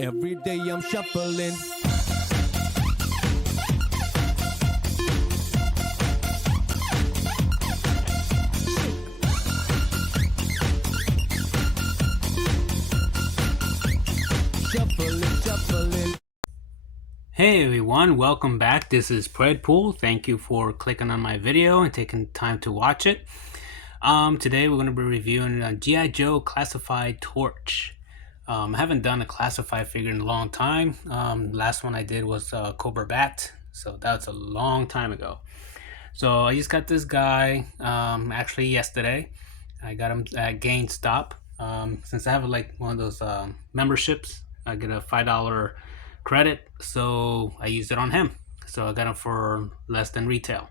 Every day I'm shuffling. Shuffling. Hey everyone, welcome back. This is Predpool. Thank you for clicking on my video and taking time to watch it. Today we're going to be reviewing G.I. Joe Classified Torch. I haven't done a classified figure in a long time. Last one I did was Cobra Bat, so that's a long time ago. So I just got this guy actually yesterday. I got him at GameStop. Since I have like one of those memberships, I get a $5 credit, so I used it on him. So I got him for less than retail.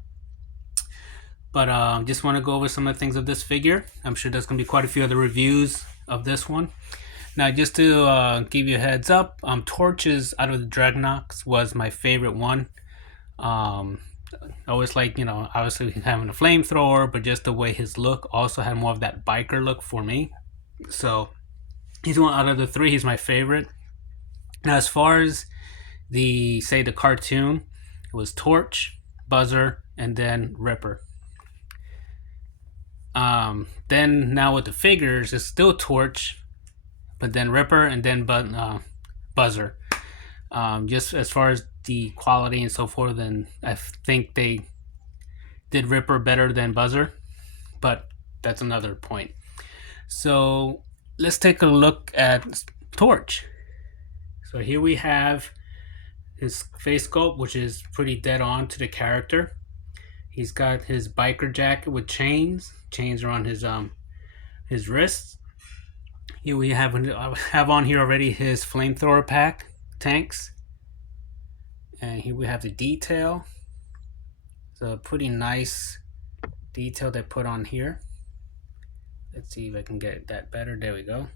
But just want to go over some of the things of this figure. I'm sure there's going to be quite a few other reviews of this one. Now, just to give you a heads up, Torches out of the Dreadnoks was my favorite one. I always like, obviously having a flamethrower, but just the way his look also had more of that biker look for me. So he's one out of the three. He's my favorite. Now, as far as the cartoon, it was Torch, Buzzer, and then Ripper. Then now with the figures, it's still Torch, but then Ripper, and then Buzzer. Just as far as the quality and so forth, and I think they did Ripper better than Buzzer, but that's another point. So let's take a look at Torch. So here we have his face sculpt, which is pretty dead on to the character. He's got his biker jacket with chains. Chains are on his wrists. Here we have on here already his flamethrower tanks. And here we have the detail. So pretty nice detail they put on here. Let's see if I can get that better. There we go.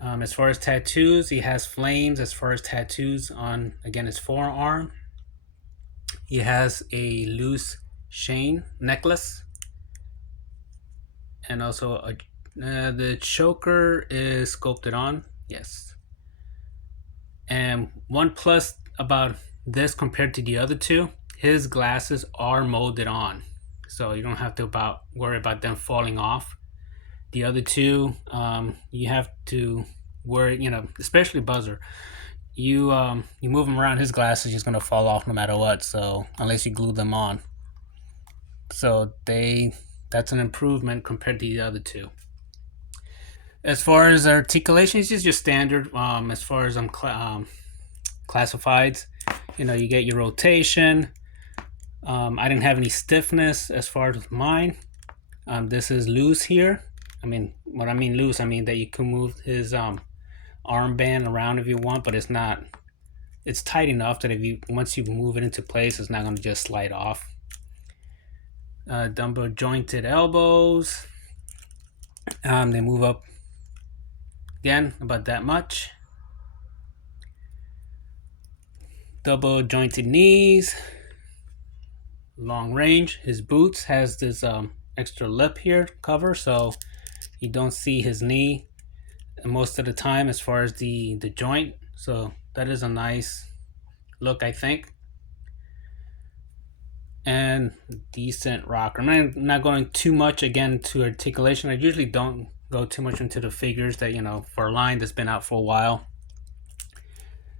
As far as tattoos, he has flames as far as tattoos on, again, his forearm. He has a loose chain necklace. And also the choker is sculpted on. Yes. And one plus about this compared to the other two, his glasses are molded on. So you don't have to worry about them falling off. The other two, you have to worry, especially Buzzer. You move him around, his glasses just gonna fall off no matter what. So unless you glue them on. So that's an improvement compared to the other two. As far as articulation, it's just your standard. As far as classifieds, you get your rotation. I didn't have any stiffness as far as mine. This is loose here. What I mean loose, I mean that you can move his armband around if you want, but it's not. It's tight enough that once you move it into place, it's not going to just slide off. Double jointed elbows. They move up again about that much. Double jointed knees. Long range. His boots has this extra lip here cover, so you don't see his knee most of the time as far as the joint. So that is a nice look, I think. And decent rocker. I'm not going too much again to articulation. I usually don't go too much into the figures that, for a line that's been out for a while.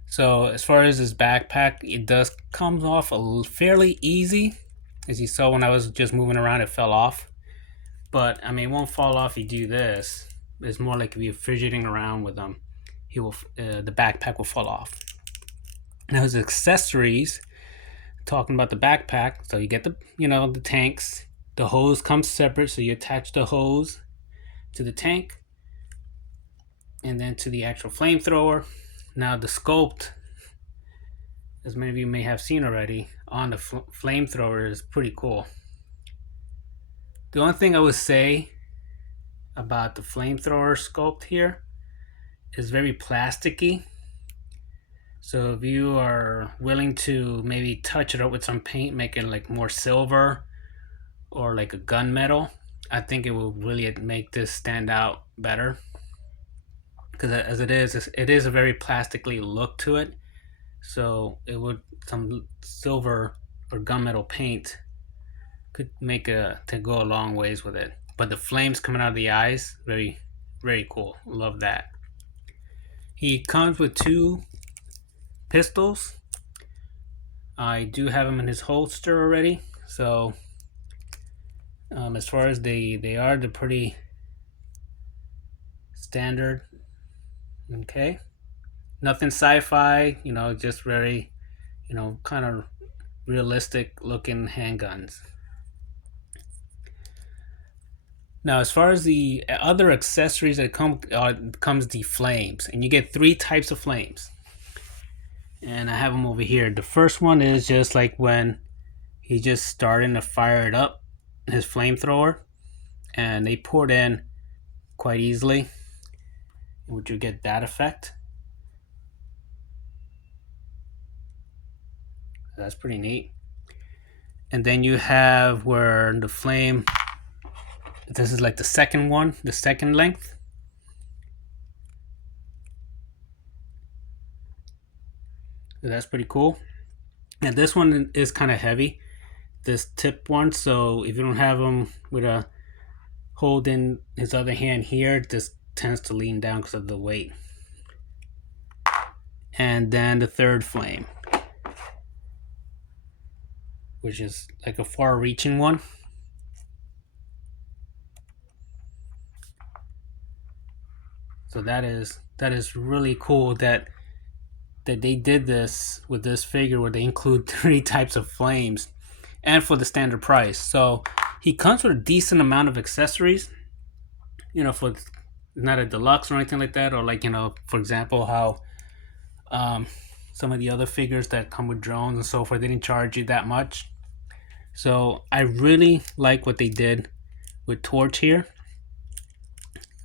So as far as his backpack, it does come off fairly easy. As you saw when I was just moving around, it fell off. But it won't fall off if you do this. It's more like if you're fidgeting around with them, the backpack will fall off. Now his accessories, talking about the backpack, so you get the tanks. The hose comes separate, so you attach the hose to the tank and then to the actual flamethrower. Now the sculpt, as many of you may have seen already, on the flamethrower is pretty cool. The only thing I would say about the flamethrower sculpt here is very plasticky. So if you are willing to maybe touch it up with some paint, make it like more silver or like a gunmetal, I think it will really make this stand out better. because as it is a very plastically look to it. So it would, some silver or gunmetal paint could make to go a long ways with it. But the flames coming out of the eyes, very, very cool. Love that. He comes with 2 pistols. I do have him in his holster already. So as far as they're pretty standard. Okay. Nothing sci-fi, just very, kind of realistic looking handguns. Now, as far as the other accessories that comes the flames, and you get 3 types of flames. And I have them over here. The first one is just like when he's just starting to fire it up, his flamethrower, and they pour it in quite easily. Would you get that effect? That's pretty neat. And then you have where the flame, this is like the second one, the second length. That's pretty cool. And this one is kind of heavy, this tip one. So if you don't have them with a hold in his other hand here, this tends to lean down because of the weight. And then the third flame, which is like a far-reaching one. So that is really cool that they did this with this figure where they include 3 types of flames, and for the standard price. So he comes with a decent amount of accessories, for not a deluxe or anything like that, or like, for example, how some of the other figures that come with drones and so forth, they didn't charge you that much. So I really like what they did with Torch here.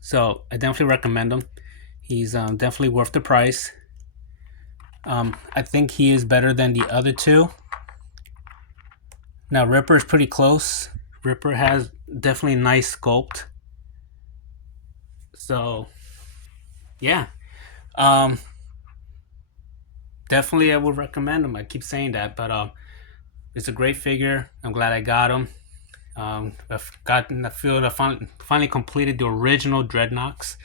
So I definitely recommend him. He's definitely worth the price. I think he is better than the other 2. Now Ripper is pretty close. Ripper has definitely a nice sculpt. So yeah, definitely I would recommend him. I keep saying that, but it's a great figure. I'm glad I got him. I've gotten, I feel I finally completed the original Dreadnoks.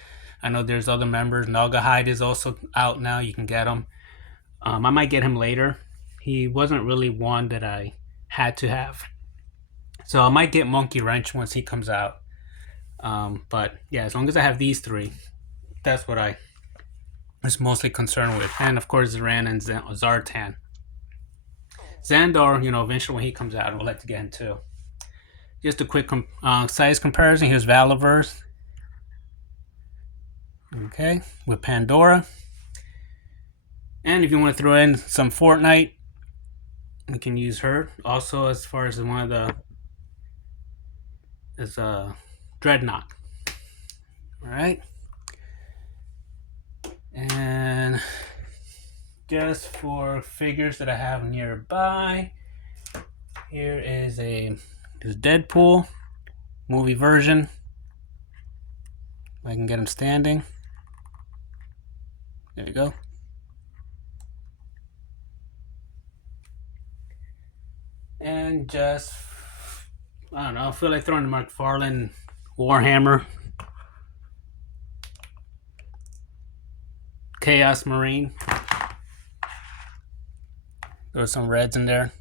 I know there's other members. Naugahyde is also out now. You can get him. I might get him later. He wasn't really one that I had to have. So I might get Monkey Wrench once he comes out. But yeah, as long as I have these 3, that's what I was mostly concerned with. And of course, Zaran and Zartan. Xandar, eventually when he comes out, we'll like to get him too. Just a quick size comparison. Here's Valaverse. Okay, with Pandora. And if you want to throw in some Fortnite, you can use her. Also, as far as one of the is Dreadnought. All right. And just for figures that I have nearby, here is this Deadpool movie version. I can get him standing. There you go. And just, I don't know, I feel like throwing the McFarlane Warhammer Chaos Marine. There's some reds in there.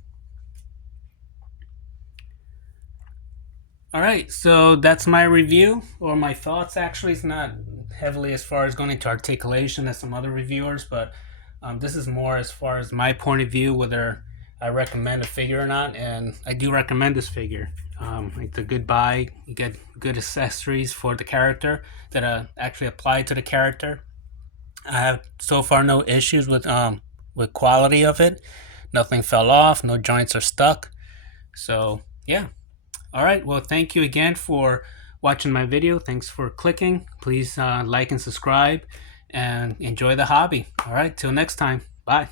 Alright, so that's my review, or my thoughts actually. It's not heavily as far as going into articulation as some other reviewers, but this is more as far as my point of view, whether I recommend a figure or not, and I do recommend this figure. It's a good buy. You get good accessories for the character that actually apply to the character. I have so far no issues with quality of it. Nothing fell off, no joints are stuck. So yeah. Alright, well, thank you again for watching my video. Thanks for clicking. Please like and subscribe and enjoy the hobby. Alright, till next time. Bye.